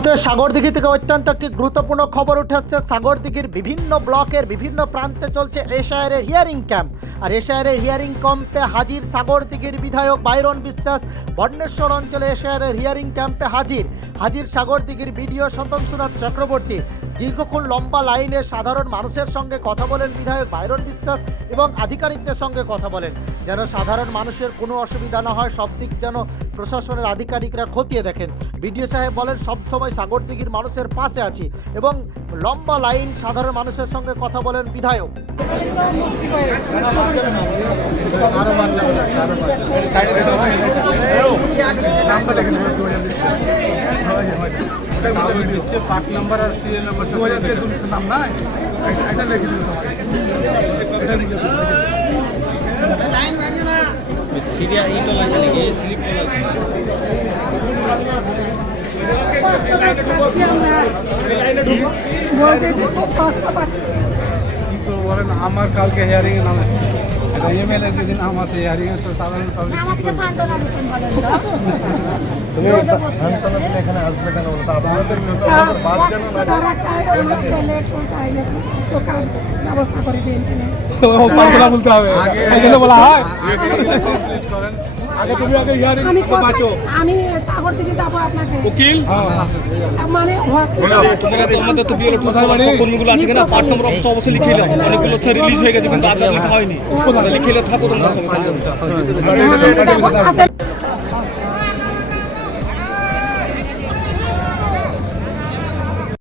সাগরদিঘি থেকে অত্যন্ত একটি গুরুত্বপূর্ণ খবর উঠে আসছে। সাগরদিঘির বিভিন্ন ব্লকের বিভিন্ন প্রান্তে চলছে এশায়ারের হিয়ারিং ক্যাম্প। আর এশায়ারের হিয়ারিং ক্যাম্পে হাজির সাগরদিঘির বিধায়ক বাইরন বিশ্বাস। বর্ণেশ্বর অঞ্চলে এশায়ারের হিয়ারিং ক্যাম্পে হাজির সাগরদিঘির বিডিও শতংশুনাথ চক্রবর্তী। দীর্ঘক্ষণ লম্বা লাইনে সাধারণ মানুষের সঙ্গে কথা বলেন বিধায়ক বাইরন বিশ্বাস এবং আধিকারিকদের সঙ্গে কথা বলেন, যেন সাধারণ মানুষের কোনো অসুবিধা না হয়, সব দিক যেন প্রশাসনের আধিকারিকরা খতিয়ে দেখেন। বিডিও সাহেব বলেন, সবসময় সাগরদিঘির মানুষের পাশে আছি এবং লম্বা লাইন সাধারণ মানুষের সঙ্গে কথা বলেন বিধায়ক। পার্ট নাম্বার আর সিরিয়াল নাম্বার 2023 নাম না এটা লিখে দিন সিরিয়া ইটো লাগে নাকি স্লিপ লাগে তো বলেন আমার কালকে হিয়ারিং এর নাম আসছে এমএলএ যেদিন নাম আছে হিয়ারিং এর তো সাধারণ পাবলিক আমাকে তো সান্তনা দিছেন বলেন তো এখানে আসবে কেন বলতো আপনাদের বাদ জানো না সারা কাজ অনেক ছেলে কোন সাইজে তো কাজ ব্যবস্থা করে দেন কিনা ও পারসোনা বলতে হবে এগুলো বলা হয় কমপ্লিট করেন আগে তুমি আগে হিয়ারিং তো বাঁচো আমি সাগরদিঘি যাব আপনাকে উকিল মানে হসপিটালে তোমাদের তো বিএলও কর্মীগুলো আছে কিনা পার্ট নম্বর অবশ্যই লিখে দাও। অনেকগুলো স্যার রিলিজ হয়ে গেছে কিন্তু আধার লিখা হয়নি, লিখে থাকো তোমরা।